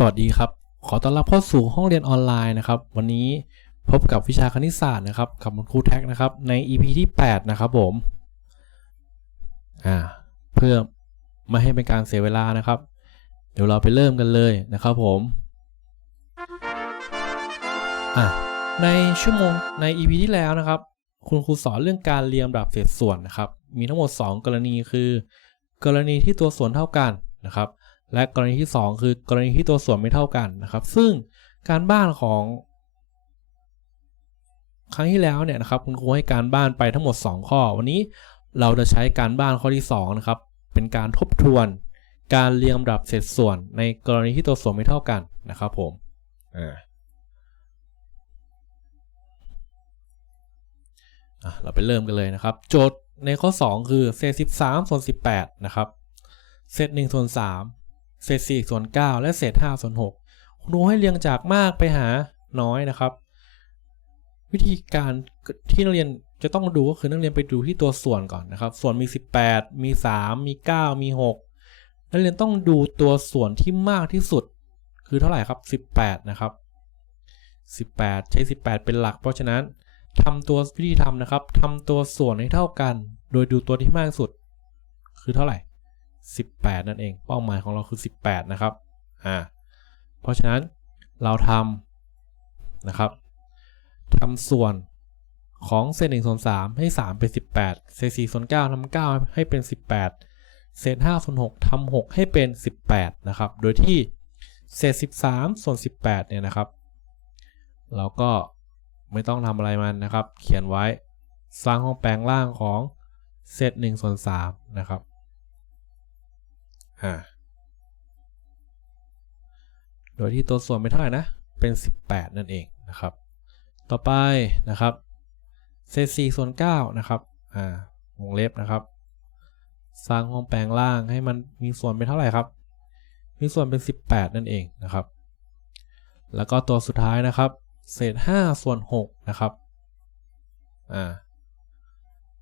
สวัสดีครับ ขอต้อนรับเข้าสู่ห้องเรียนออนไลน์นะครับ วันนี้พบกับวิชาคณิตศาสตร์นะครับกับคุณครูแท็กนะครับ ใน EP ที่ 8 นะครับผม อ่า เพื่อไม่ให้เป็นการเสียเวลานะครับ เดี๋ยวเราไปเริ่มกันเลยนะครับผม อะในชั่วโมงใน EP ที่แล้วนะครับ คุณครูสอนเรื่องการเรียงลำดับเศษส่วนนะครับ มีทั้งหมด 2 กรณีคือ กรณีที่ตัวส่วนเท่ากันนะครับ และกรณีที่ 2 คือกรณีที่ตัวส่วนไม่เท่ากันนะครับ ซึ่งการบ้านของ ครั้งที่แล้วเนี่ยนะครับคุณครูให้การบ้านไปทั้งหมด 2 ข้อ วันนี้เราจะใช้การบ้านข้อที่2นะครับเป็นการทบทวน การเรียงลำดับเศษส่วนในกรณีที่ตัวส่วนไม่เท่ากันนะครับผมอ่าอะเราไปเริ่มกันเลยนะครับ โจทย์ในข้อ 2 คือเศษ13ส่วน18 นะครับ เศษ1ส่วน3 เศษ4ส่วน9และเศษ5ส่วน6คุณครูให้เรียงจากมากไปหาน้อยนะครับ วิธีการที่นักเรียนจะต้องดูก็คือนักเรียนไปดูที่ตัวส่วนก่อนนะครับ ส่วนมี 18 มี 3 มี 9 มี 6 นักเรียนต้องดูตัวส่วนที่มากที่สุด คือเท่าไหร่ครับ 18 นะครับ 18 ใช้ 18 เป็นหลัก เพราะฉะนั้นทำตัววิธีทำนะครับทำตัวส่วนให้เท่ากัน โดยดูตัวที่มากที่สุด คือเท่าไหร่ 18 นั่นเอง เป้าหมายของเราคือ 18 นะครับ อ่า เพราะฉะนั้นเราทำนะครับทำส่วนของเศษ1ส่วน3ให้ 3 เป็น 18 เศษ4ส่วน9ทำ9 ให้เป็น 18 เศษ5ส่วน6ทำ6 ให้เป็น 18 นะครับ โดยที่เศษ 13 ส่วน 18 เนี่ยนะครับ เราก็ไม่ต้องทำอะไรมันนะครับ เขียนไว้สร้างห้องแปลงล่างของเศษ1ส่วน3นะครับ อ่า โดยที่ตัวส่วนไม่เท่าไหร่นะ เป็น 18 นั่นเองนะครับ ต่อไปนะครับ เศษ4ส่วน9นะครับ อ่า วงเล็บนะครับ สร้างห้องแปลงล่างให้มันมีส่วนเป็นเท่าไหร่ครับ มีส่วนเป็น 18 นั่นเองนะครับ แล้วก็ตัวสุดท้ายนะครับ เศษ5ส่วน6นะครับ อ่า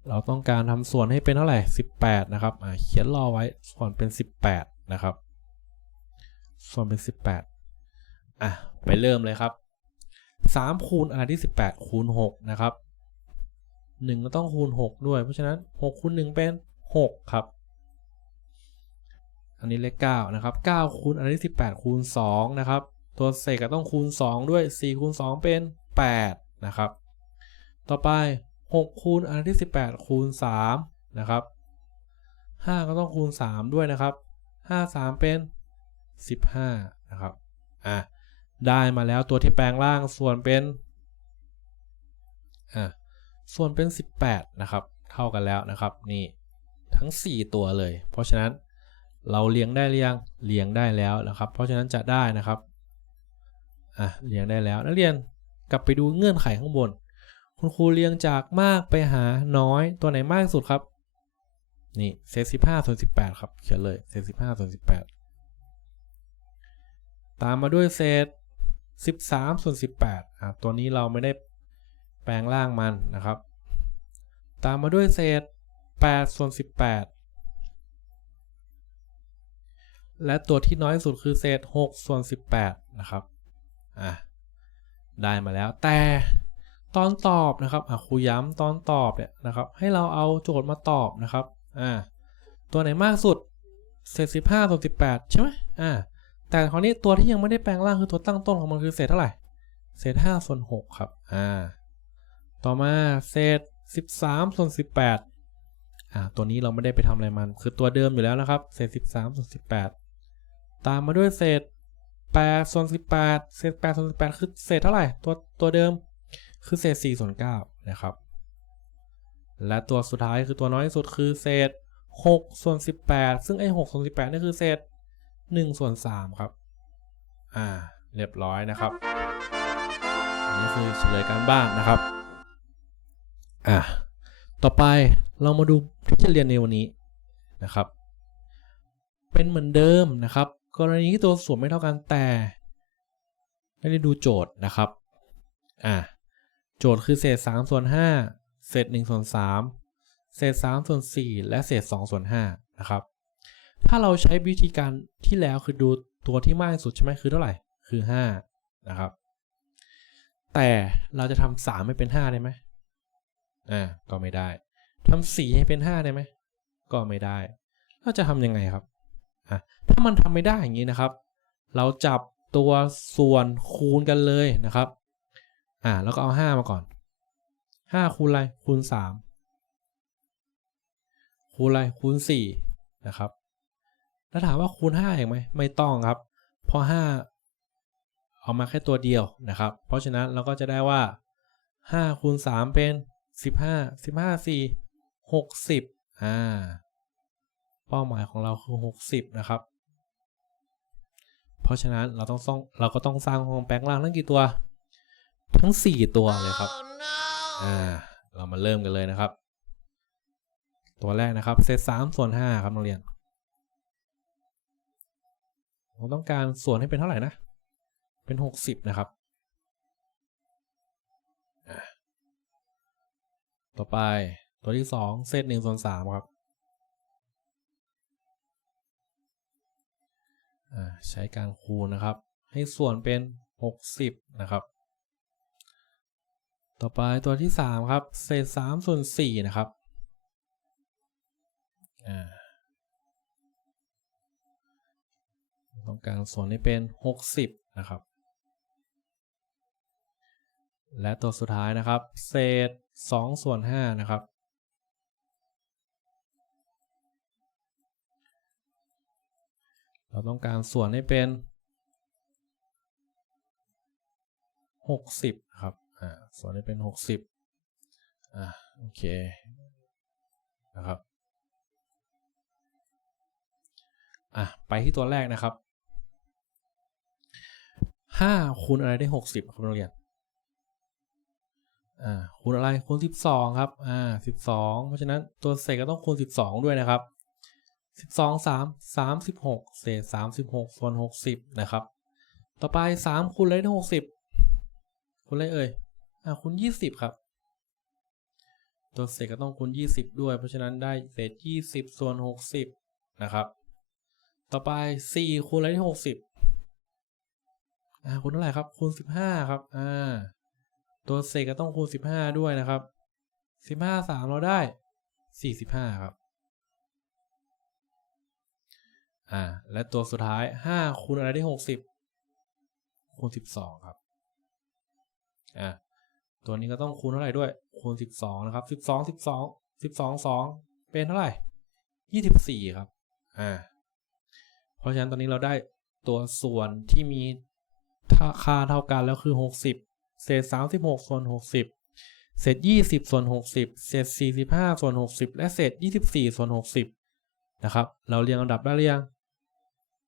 เราต้องการทำส่วนให้เป็นเท่าไหร่ 18 นะครับเขียนรอไว้ส่วนเป็น 18 นะครับ ส่วนเป็น 18 อะ ไปเริ่มเลยครับ 3 คูณอะไรที่ 18 คูณ 6 นะครับ 1 ก็ต้องคูณ 6 ด้วย เพราะฉะนั้น 6 คูณ 1 เป็น 6 ครับ อันนี้เลข 9 นะครับ 9 คูณอะไรที่ 18 คูณ 2 นะครับ ตัวเศษก็ต้องคูณ 2 ด้วย 4 คูณ 2 เป็น 8 นะครับ ต่อไป 6คูณอันที่ 18 คูณ3นะครับ 5 ก็ต้องคูณ 3 ด้วยนะครับ 5 3 เป็น 15 นะครับ อะ ได้มาแล้วตัวที่แปลงร่างส่วนเป็น อะ ส่วนเป็น 18 นะครับ เท่ากันแล้วนะครับ นี่ทั้ง 4 ตัวเลย เพราะฉะนั้นเราเรียงได้เรียงเรียงได้แล้วนะครับ เพราะฉะนั้นจะได้นะครับ อะเรียงได้แล้ว นักเรียนกลับไปดูเงื่อนไขข้างบน คุณครูเรียงจากมากไปหาน้อยตัวไหนมากที่สุดครับ นี่เศษสิบห้าส่วนสิบแปดครับ เขียนเลยเศษสิบห้าส่วนสิบแปดตามมาด้วยเศษสิบสามส่วนสิบแปดอะตัวนี้เราไม่ได้แปลงร่างมันนะครับ ตามมาด้วยเศษแปดส่วนสิบแปดและตัวที่น้อยสุดคือเศษหกส่วนสิบแปดนะครับ อะ ได้มาแล้วแต่ ตอนตอบนะครับครูย้ำตอนตอบเนี่ยนะครับ ให้เราเอาโจทย์มาตอบนะครับอ่าตัวไหนมากสุดเศษสิบห้าส่วนสิบแปดใช่ไหมอ่าแต่คราวนี้ตัวที่ยังไม่ได้แปลงร่างคือตัวตั้งต้นของมันคือเศษเท่าไหร่เศษห้าส่วนหกครับอ่าต่อมาเศษสิบสามส่วนสิบแปดอ่าตัวนี้เราไม่ได้ไปทำอะไรมัน คือตัวเดิมอยู่แล้วนะครับ เศษสิบสามส่วนสิบแปดตามมาด้วยเศษ8ส่วน18เศษ8ส่วน18คือเศษเท่าไหร่ตัวตัวเดิม คือเศษ4ส่วน9นะครับ และตัวสุดท้ายคือตัวน้อยที่สุดคือเศษ6ส่วน18 ซึ่งไอ้6ส่วน18นี่คือเศษ1ส่วน3ครับ อ่า เรียบร้อยนะครับ อันนี้คือเฉลยการบ้านนะครับ อ่าต่อไปเรามาดูที่จะเรียนในวันนี้นะครับ เป็นเหมือนเดิมนะครับ กรณีที่ตัวส่วนไม่เท่ากันแต่ไม่ได้ดูโจทย์นะครับ อ่า โจทย์คือเศษ3ส่วน5เศษ1ส่วน3เศษ3ส่วน4และเศษ2ส่วน5นะครับ ถ้าเราใช้วิธีการที่แล้วคือดูตัวที่มากที่สุดใช่ไหมคือเท่าไหร่ คือห้านะครับ แต่เราจะทำสามให้เป็นห้าได้ไหมอ่าก็ไม่ได้ทำสี่ให้เป็นห้าได้ไหมก็ไม่ได้ เราจะทำยังไงครับอะถ้ามันทำไม่ได้อย่างนี้นะครับ เราจับตัวส่วนคูณกันเลยนะครับ อ่า แล้วก็เอาห้ามาก่อนห้าคูณอะไรคูณสามคูณอะไรคูณสี่นะครับ แล้วถามว่าคูณห้าเองไหมไม่ต้องครับ เพราะห้าเอามาแค่ตัวเดียวนะครับ เพราะฉะนั้นเราก็จะได้ว่าห้าคูณสามเป็นสิบห้าสิบห้าสี่หกสิบอ่า เป้าหมายของเราคือหกสิบนะครับ เพราะฉะนั้นเราต้องต้องเราก็ต้องสร้างห้องแปลงล่างทั้งกี่ตัว ทั้งสี่ตัวเลยครับ อ่า เรามาเริ่มกันเลยนะครับ ตัวแรกนะครับเศษสามส่วนห้าครับนักเรียนผมต้องการส่วนให้เป็นเท่าไหร่นะ เป็นหกสิบนะครับอ่าต่อไปตัวที่สองเศษหนึ่งส่วนสามครับอ่าใช้การคูณนะครับ ให้ส่วนเป็นหกสิบนะครับ ต่อไปตัวที่สามครับ เศษสามส่วนสี่นะครับอ่าต้องการส่วนให้เป็นหกสิบนะครับ และตัวสุดท้ายนะครับ เศษสองส่วนห้านะครับ เราต้องการส่วนให้เป็นหก ส่วนให้เป็นหกสิบอ่าโอเคนะครับอะไปที่ตัวแรกนะครับห้าคูณอะไรได้หกสิบครับนักเรียนอ่าคูณอะไรคูณสิบสองครับอ่าสิบสองเพราะฉะนั้นตัวเศษก็ต้องคูณสิบสองด้วยนะครับสิบสองสามสามสิบหกเศษสามสิบหกส่วนหกสิบนะครับ ต่อไปสามคูณอะไรได้หกสิบคูณอะไรเอ่ย อ่าคูณยี่สิบครับ ตัวเศษก็ต้องคูณยี่สิบด้วย เพราะฉะนั้นได้เศษยี่สิบส่วนหกสิบนะครับ ต่อไปสี่คูณอะไรได้หกสิบอ่าคูณเท่าไหร่ครับ คูณสิบห้าครับ อ่า ตัวเศษก็ต้องคูณสิบห้าด้วยนะครับสิบห้าสามเราได้สี่สิบห้าครับ อ่า และตัวสุดท้ายห้าคูณอะไรได้หกสิบคูณสิบสองครับ อ่า ตัวนี้ก็ต้องคูณเท่าไหร่ด้วย คูณสิบสองนะครับสิบสองสิบสองสิบสองสองเป็นเท่าไหร่ยี่สิบสี่ครับ อ่า เพราะฉะนั้นตอนนี้เราได้ตัวส่วนที่มีค่าเท่ากันแล้วคือ 60 เศษ 36 ส่วน 60 เศษ 20 ส่วน 60 เศษ 45 ส่วน 60 และเศษ 24 ส่วน 60 นะครับ เราเรียงลำดับได้หรือยัง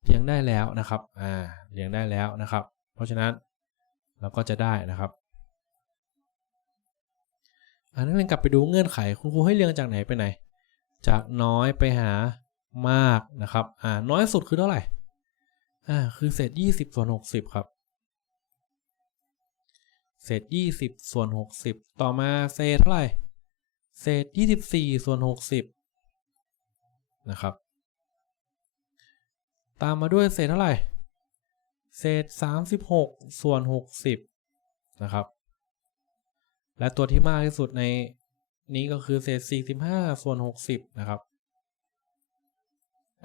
เรียงได้แล้วนะครับ อ่า เรียงได้แล้วนะครับ เพราะฉะนั้นเราก็จะได้นะครับ นนั้นเรียนกลับไปดูเงื่อนไขคุณครูให้เรียงจากไหนไปไหน จากน้อยไปหามากนะครับอ่าน้อยสุดคือเท่าไหร่อ่าคือเศษ 20 ส่วน 60 ครับ เศษ 20 ส่วน 60 ต่อมาเศษเท่าไหร่ เศษ 24 ส่วน 60 นะครับ ตามมาด้วยเศษเท่าไหร่ เศษ 36 ส่วน 60 นะครับ และตัวที่มากที่สุดในนี้ก็คือเศษ 45 ส่วน 60 นะครับ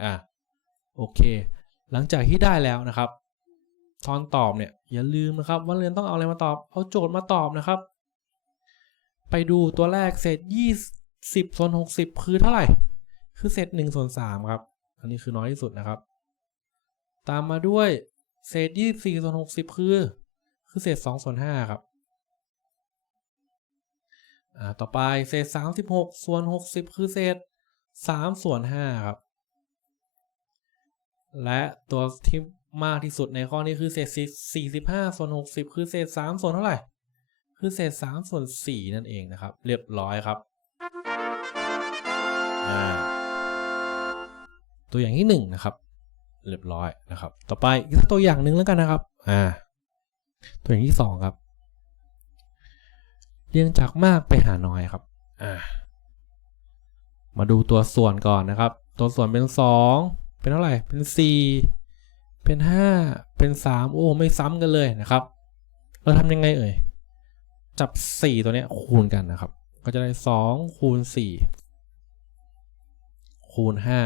อะโอเค หลังจากที่ได้แล้วนะครับ ตอนตอบเนี่ยอย่าลืมนะครับ ว่าเรียนต้องเอาอะไรมาตอบ เอาโจทย์มาตอบนะครับ ไปดูตัวแรกเศษยี่สิบส่วนหกสิบคือเท่าไหร่ คือเศษหนึ่งส่วนสามครับ อันนี้คือน้อยที่สุดนะครับ ตามมาด้วยเศษยี่สี่ส่วนหกสิบคือ คือเศษสองส่วนห้าครับ อ่าต่อไปเศษสามสิบหกส่วนหกสิบคือเศษสามส่วนห้าครับ และตัวที่มากที่สุดในข้อนี้คือเศษ 45 ส่วน 60 คือเศษ 3 ส่วนเท่าไหร่ คือเศษ 3 ส่วน 4 นั่นเองนะครับ เรียบร้อยครับ ตัวอย่างที่ 1 นะครับ เรียบร้อยนะครับ ต่อไปอีกตัวอย่างหนึ่งแล้วกันนะครับ อ่า ตัวอย่างที่ 2 ครับ เรียงจากมากไปหาน้อยครับอ่ามาดูตัวส่วนก่อนนะครับ ตัวส่วนเป็น 2 เป็นเท่าไหร่ เป็น 4 เป็นห้าเป็นสามโอ้ ไม่ซ้ำกันเลยนะครับ เราทำยังไงเอ่ย จับสี่ตัวเนี้ยคูณกันนะครับ ก็จะได้สองคูณสี่คูณห้า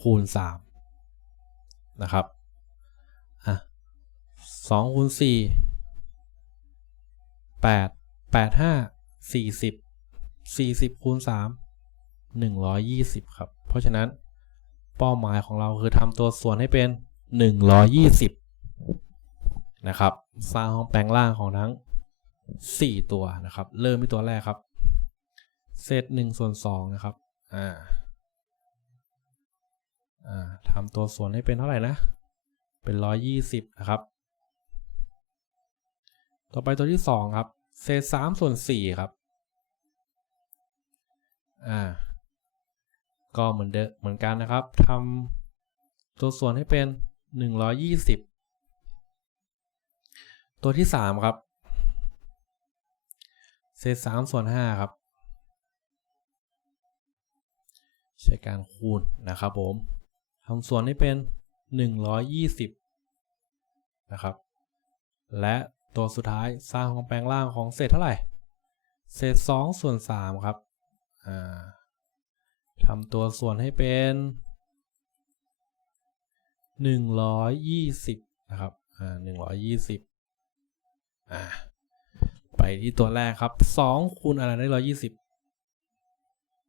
คูณสามนะครับ อะสองคูณสี่ แปดแปดห้าสี่สิบสี่สิบคูณสามหนึ่งร้อยยี่สิบครับ เพราะฉะนั้นเป้าหมายของเราคือทำตัวส่วนให้เป็นหนึ่งร้อยยี่สิบนะครับ สร้างห้องแปลงล่างของทั้งสี่ตัวนะครับ เริ่มที่ตัวแรกครับ เศษหนึ่งส่วนสองนะครับ อ่า อ่าทำตัวส่วนให้เป็นเท่าไหร่นะ เป็นร้อยยี่สิบนะครับ ต่อไปตัวที่สองครับ เศษสามส่วนสี่ครับ อ่า ก็เหมือนเดิมเหมือนกันนะครับทำตัวส่วนให้เป็นหนึ่งร้อยยี่สิบตัวที่สามครับ เศษสามส่วนห้าครับ ใช้การคูณนะครับผมทำส่วนให้เป็น120นะครับ และ ตัวสุดท้ายสร้างของแปลงล่างของเศษเท่าไหร่ เศษ2ส่วน3ครับทำตัวส่วนให้เป็น 120 นะครับอ่า120อ่าไปที่ตัวแรกครับ 2 คูณอะไรได้ 120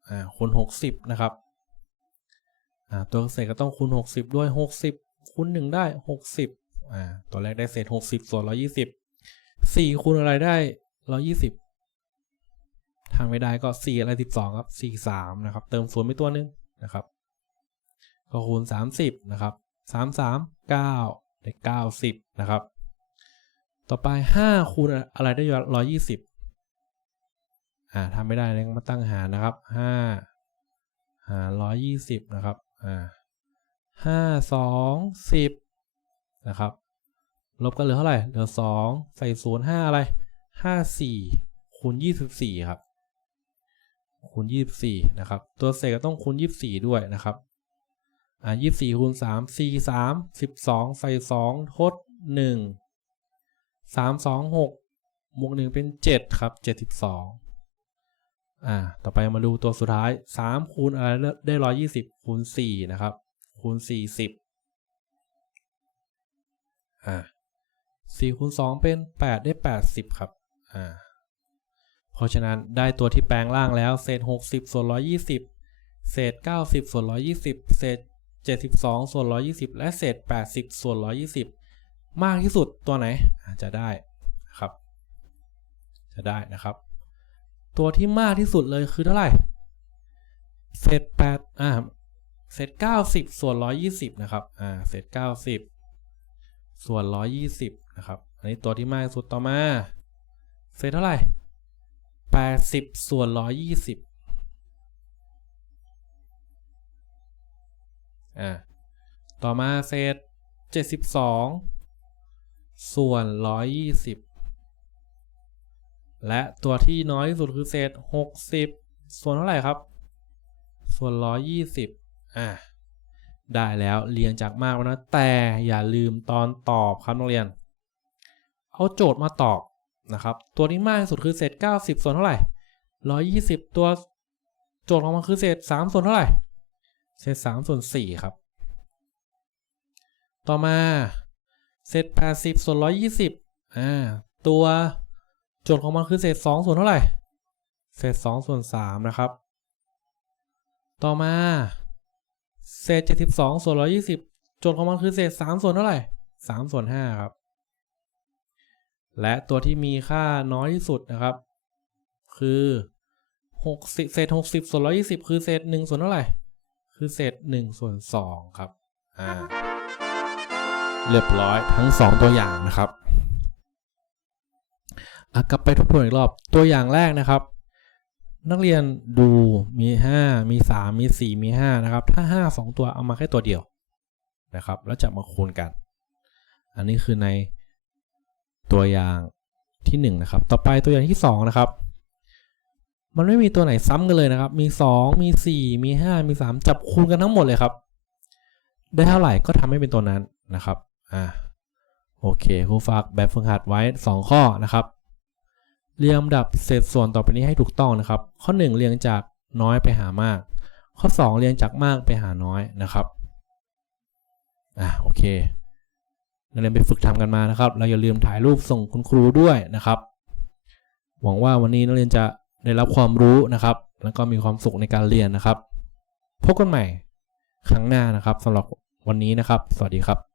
อ่าคูณ 60 นะครับอ่าตัวเศษก็ต้องคูณ 60 ด้วย 60คูณ1ได้ 60อ่าตัวแรกได้เศษ 60 ส่วน 120 4คูณอะไรได้120ทำไม่ได้ก็4อะไร12ครับ4 3นะครับ เติมศูนย์ไปตัวหนึงนะครับ ก็คูณ30นะครับ3 3 9ได้90นะครับ ต่อไป5คูณอะไรได้120อ่าทำไม่ได้เลยมาตั้งหารนะครับ5หาร120นะครับอ่าห้าสองสิบนะครับ ลบกันเหลือเท่าไหร่ เหลือสองใส่ศูนย์ห้าอะไรห้าสี่คูณยี่สิบสี่ครับ คูณยี่สิบสี่นะครับ ตัวเศษก็ต้องคูณยี่สิบสี่ด้วยนะครับ อ่ายี่สิบสี่คูณสามสี่สามสิบสองใส่สองทดหนึ่งสามสองหกบวกหนึ่งเป็นเจ็ดครับเจ็ดสิบสองอ่า ต่อไปมาดูตัวสุดท้ายสามคูณอะไรได้ร้อยยี่สิบคูณสี่นะครับ คูณสี่สิบอ่า สี่คูณสองเป็นแปดได้แปดสิบครับ อ่า เพราะฉะนั้นได้ตัวที่แปลงล่างแล้ว เศษหกสิบส่วนร้อยี่สิบเศษเก้าสิบส่วนร้อยี่สิบเศษเจ็ดสิบสองส่วนร้อยี่สิบและเศษแปดสิบส่วนร้อยี่สิบมากที่สุดตัวไหนจะได้ครับ จะได้นะครับ ตัวที่มากที่สุดเลยคือเท่าไหร่ เศษแปดอ่า เศษเก้าสิบส่วนร้อยี่สิบนะครับ อ่า เศษเก้าสิบส่วนร้อยี่สิบ นะครับ อันนี้ตัวที่มากสุดต่อมาเศษเท่าไหร่แปดสิบส่วนร้อยี่สิบอ่า ต่อมาเศษเจ็ดสิบสองส่วนร้อยยี่สิบและตัวที่น้อยที่สุดคือเศษหกสิบส่วนเท่าไหร่ครับ ส่วนร้อยยี่สิบอะได้แล้วเรียงจากมากแล้วนะ แต่อย่าลืมตอนตอบครับนักเรียน เอาโจทย์มาตอบนะครับ ตัวที่มากที่สุดคือเศษเก้าสิบส่วนเท่าไหร่ร้อยยี่สิบตัวโจทย์ของมันคือเศษสามส่วนเท่าไหร่ เศษสามส่วนสี่ครับ ต่อมาเศษแปดสิบส่วนร้อยยี่สิบอ่า ตัวโจทย์ของมันคือเศษสองส่วนเท่าไหร่ เศษสองส่วนสามนะครับ ต่อมาเศษเจ็ดสิบสองส่วนร้อยี่สิบโจทย์ของมันคือเศษสามส่วนเท่าไหร่สามส่วนห้าครับ และตัวที่มีค่าน้อยที่สุดนะครับ คือหกสิบเศษหกสิบส่วนร้อยี่สิบคือเศษหนึ่งส่วนเท่าไหร่ คือเศษหนึ่งส่วนสองครับ อ่า เรียบร้อยทั้งสองตัวอย่างนะครับอะกลับไปทบทวนอีกรอบ ตัวอย่างแรกนะครับ นักเรียนดูมี 5 มี 3 มี 4 มี 5 นะครับ ถ้า 5 2 ตัวเอามาแค่ตัวเดียวนะครับ แล้วจะมาคูณกัน อันนี้คือใน ตัวอย่างที่1นนะครับ ต่อไปตัวอย่างที่2นะครับ มันไม่มีตัวไหนซ้ำกันเลยนะครับ มี 2 มี 4 มี 5 มี 3 จับคูณกันทั้งหมดเลยครับ ได้เท่าไหร่ก็ทำให้เป็นตัวนั้นนะครับ อ่า โอเค ครูฝากแบบฝึกหัดไว้ 2 ข้อนะครับ เรียงลำดับเศษส่วนต่อไปนี้ให้ถูกต้องนะครับ ข้อ 1 เรียงจากน้อยไปหามาก ข้อ 2 เรียงจากมากไปหาน้อยนะครับ อ่าโอเค นักเรียนไปฝึกทำกันมานะครับ เราอย่าลืมถ่ายรูปส่งคุณครูด้วยนะครับ หวังว่าวันนี้นักเรียนจะได้รับความรู้นะครับ แล้วก็มีความสุขในการเรียนนะครับ พบกันใหม่ครั้งหน้านะครับสำหรับวันนี้นะครับ สวัสดีครับ